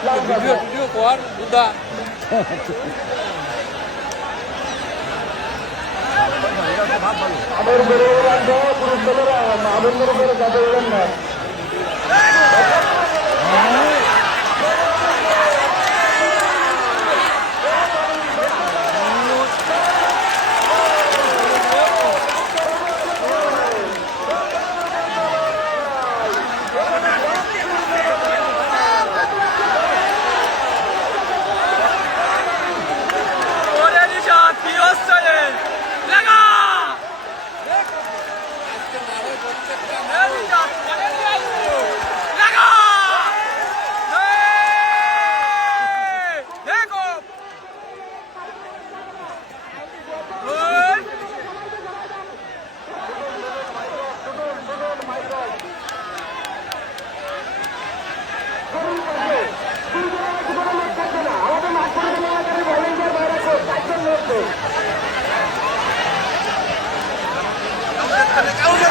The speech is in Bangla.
ভিডিও টিডিও কর বুদা পুরুষ দলেরা আনন্দের উপরে যাতে না Nag-out